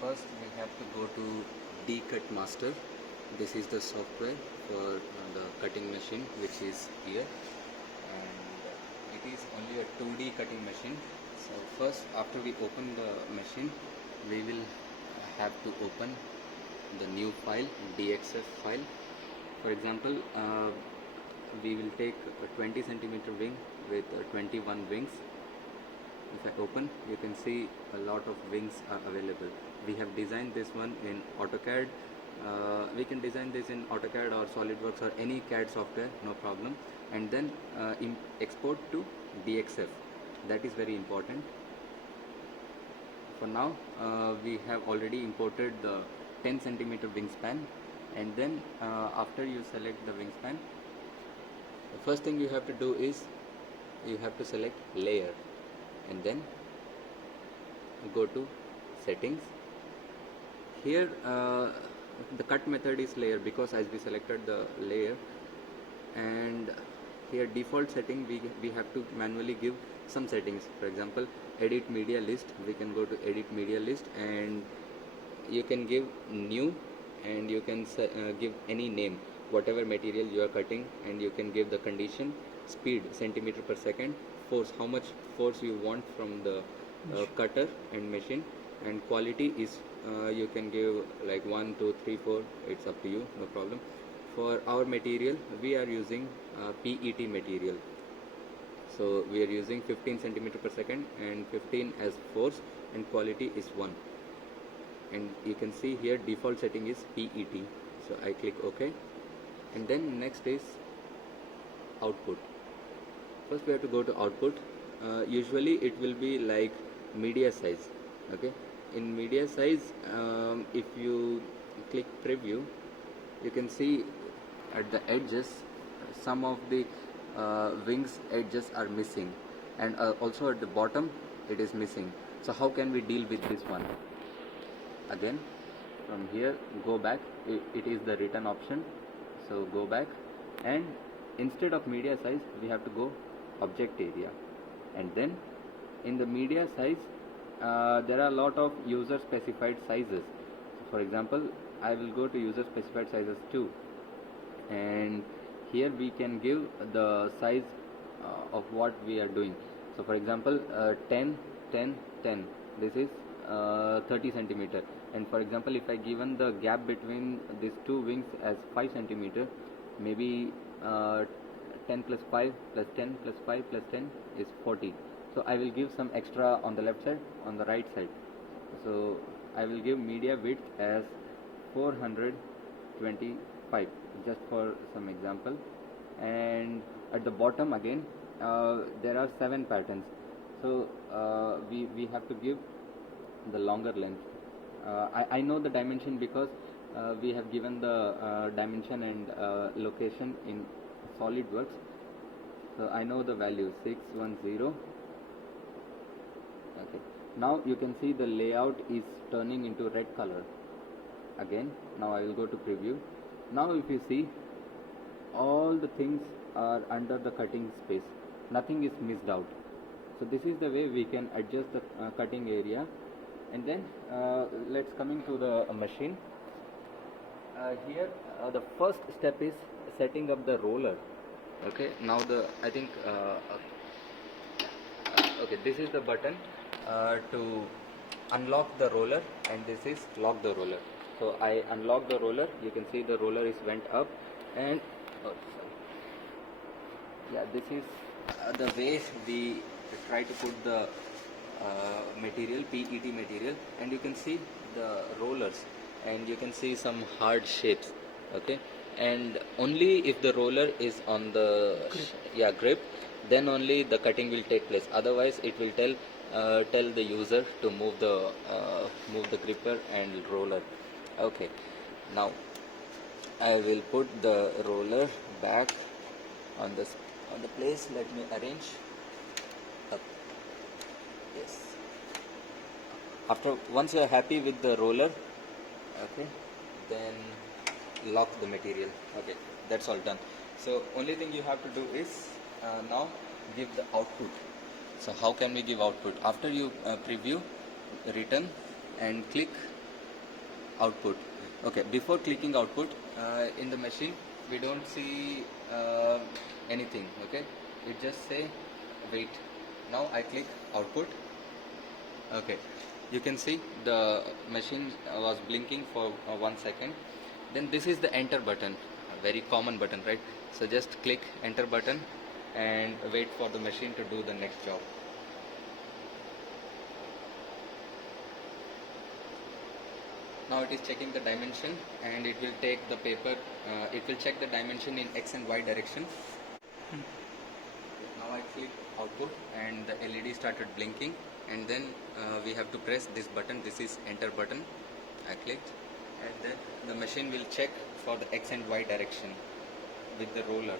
first we have to go to D-Cut Master. This is the software for the cutting machine which is here, and it is only a 2D cutting machine. So first, after we open the machine, we will have to open the new file, DXF file. For example, we will take a 20 centimeter wing with 21 wings. If I open, you can see a lot of wings are available. We have designed this one in AutoCAD. We can design this in AutoCAD or SolidWorks or any CAD software, no problem. And then export to DXF. That is very important. For now, we have already imported the 10 centimeter wingspan, and then after you select the wingspan, the first thing you have to do is you have to select layer, and then go to settings. Here the cut method is layer because as we selected the layer, and here default setting we have to manually give some settings. For example, edit media list, we can go to edit media list and you can give new, and you can give any name, whatever material you are cutting, and you can give the condition, speed centimeter per second, force, how much force you want from the cutter and machine, and quality is you can give like 1, 2, 3, 4, it's up to you, no problem. For our material, we are using PET material, so we are using 15 centimeter per second and 15 as force, and quality is 1. And you can see here default setting is PET, so I click OK. And then next is output. First we have to go to output. Usually it will be like media size. Okay, in media size, if you click preview, you can see at the edges some of the wings edges are missing, and also at the bottom it is missing. So how can we deal with this one? Again, from here go back, it is the return option, so go back, and instead of media size we have to go object area, and then in the media size there are a lot of user specified sizes. For example, I will go to user specified sizes 2, and here we can give the size of what we are doing. So for example, 10 10 10, this is 30 centimeter, and for example if I given the gap between these two wings as 5 centimeter, maybe 10 plus 5 plus 10 plus 5 plus 10 is 40. So I will give some extra on the left side, on the right side. So I will give media width as 425, just for some example. And at the bottom again there are 7 patterns, so we have to give the longer length. I know the dimension because we have given the dimension and location in SolidWorks, so I know the value 610. Okay, now you can see the layout is turning into red color. Again, now I will go to preview. Now if you see, all the things are under the cutting space, nothing is missed out. So this is the way we can adjust the cutting area. And then let's coming to the machine. Here the first step is setting up the roller. Okay, now I think okay, this is the button to unlock the roller, and this is lock the roller. So I unlock the roller, you can see the roller is went up, and yeah, this is the way we try to put the material, PET material, and you can see the rollers, and you can see some hard shapes. Okay, and only if the roller is on the grip, then only the cutting will take place. Otherwise it will tell the user to move the gripper and roller. Okay, now I will put the roller back on the place. Let me arrange up. Yes, once you are happy with the roller, okay, then lock the material. Okay, that's all done. So only thing you have to do is now give the output. So how can we give output? After you preview, return, and click output. Okay, before clicking output, in the machine we don't see anything. Okay, it just say wait. Now I click output. Okay, you can see the machine was blinking for 1 second. Then this is the enter button, a very common button, right? So just click enter button and wait for the machine to do the next job. Now it is checking the dimension and it will take the paper, it will check the dimension in X and Y direction. Now I click output and the LED started blinking, and then we have to press this button. This is enter button. I clicked, and then the machine will check for the X and Y direction with the roller.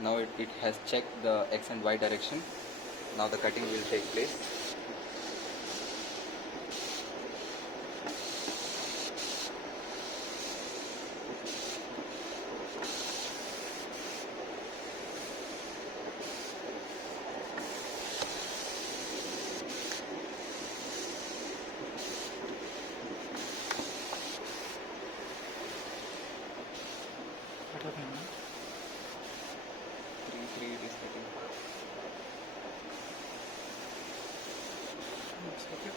Now it has checked the X and Y direction. Now the cutting will take place. What happened now? 3 it is cutting. Looks like it.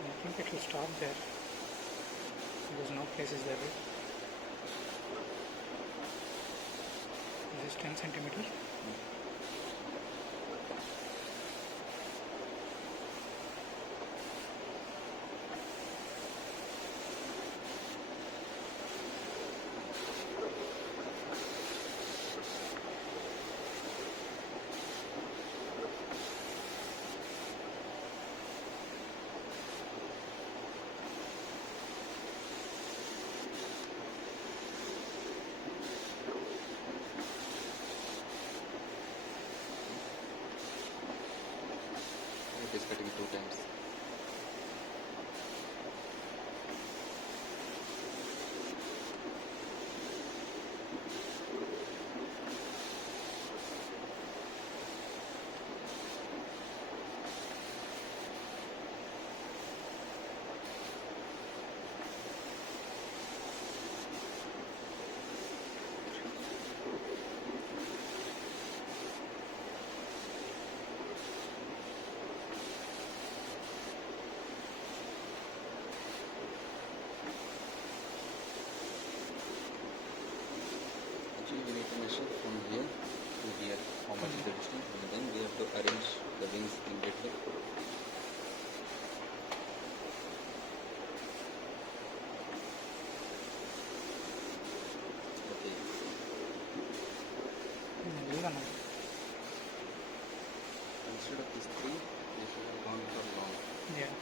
I think it will stop there because no place is there, right? This is 10 centimeters. It is cutting 2 times. Actually, we need to measure from here to here how much is the distance, and then we have to arrange the wings in between. Okay. Leave on. Instead of these 3, we should have gone for long. Yeah.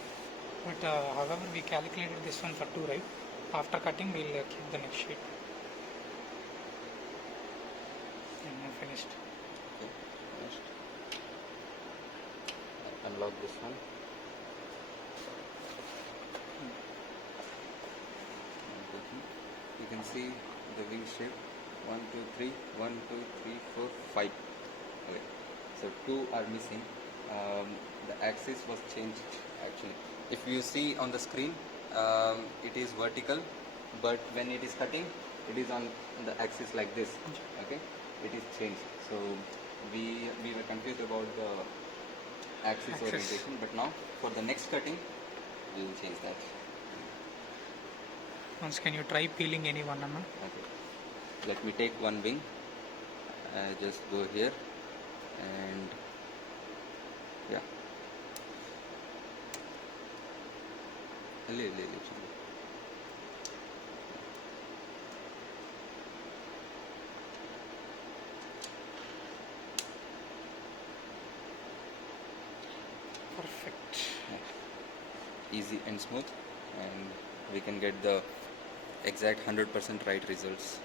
But however, we calculated this one for 2, right? After cutting, we'll keep the next sheet. And now finished. Okay, finished. Unlock this one. You can see the wing shape. 1, 2, 3, 1, 2, 3, 4, 5. Okay. So 2 are missing. The axis was changed actually. If you see on the screen, it is vertical, but when it is cutting, it is on the axis like this. Okay, it is changed. So we were confused about the axis orientation, but now for the next cutting, we will change that. Once, can you try peeling any one, Amma? Okay. Let me take one wing. I just go here and yeah. Perfect. Easy and smooth. and we can get the exact 100% right results.